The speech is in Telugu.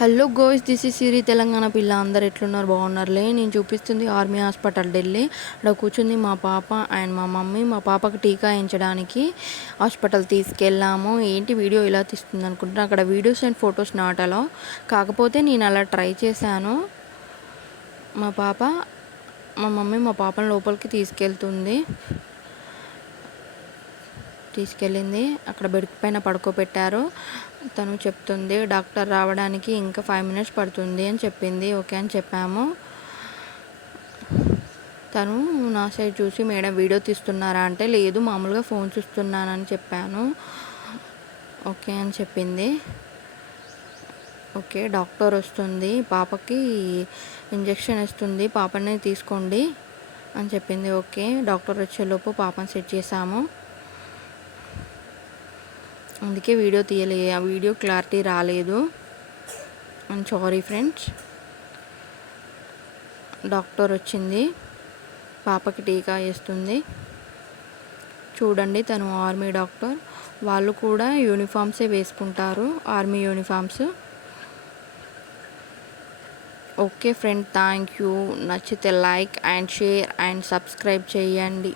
హలో గోయిస్, దిస్ ఇస్ సిరి తెలంగాణ పిల్ల. అందరు ఎట్లున్నారు? బాగున్నారులే. నేను చూపిస్తుంది ఆర్మీ హాస్పిటల్ ఢిల్లీ. అక్కడ కూర్చుంది మా పాప అండ్ మా మమ్మీ. మా పాపకి టీకా వేయించడానికి హాస్పిటల్ తీసుకెళ్ళాము. ఏంటి వీడియో ఇలా తీస్తుంది అనుకుంటున్నా. అక్కడ videos and photos not allow. కాకపోతే నేను అలా ట్రై చేశాను. మా మమ్మీ మా పాపను లోపలికి తీసుకెళ్ళింది. అక్కడ బెడ్ పైన పడుకోబెట్టారు. తను చెప్తుంది డాక్టర్ రావడానికి ఇంకా 5 minutes పడుతుంది అని చెప్పింది. ఓకే అని చెప్పాము. తను నా సైడ్ చూసి, మేడం వీడియో తీస్తున్నారా అంటే, లేదు మామూలుగా ఫోన్ చూస్తున్నానని చెప్పాను. ఓకే అని చెప్పింది. ఓకే, డాక్టర్ వస్తుంది, పాపకి ఇంజెక్షన్ ఇస్తుంది, పాపని తీసుకోండి అని చెప్పింది. ఓకే, డాక్టర్ వచ్చేలోపు పాపని సెట్ చేసాము. అందుకే వీడియో తీయలే, ఆ వీడియో క్లారిటీ రాలేదు. I'm sorry friends. డాక్టర్ వచ్చింది, పాపకి టీకా వేస్తుంది. చూడండి, తను ఆర్మీ డాక్టర్. వాళ్ళు కూడా యూనిఫామ్సే వేసుకుంటారు, army uniforms. Okay friend, thank you. నచ్చితే like and share and subscribe చేయండి.